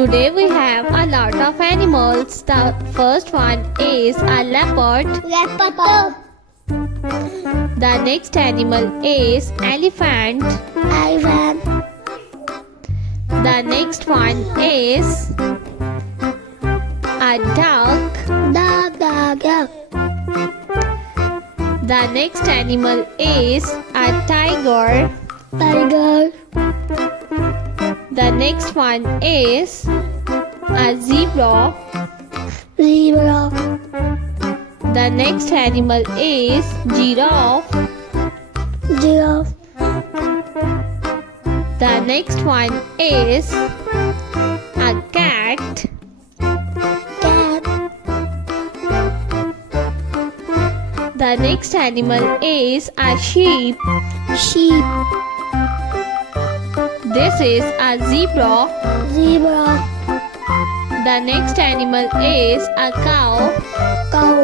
Today we have a lot of animals. The first one is a leopard. Leopard. The next animal is elephant. Elephant. The next one is a duck. Dog. The next animal is a tiger. Tiger. The next one is a zebra. Zebra. The next animal is giraffe. Giraffe. The next one is a cat. Cat. The next animal is a sheep. Sheep. This is a zebra. Zebra. The next animal is a cow. Cow.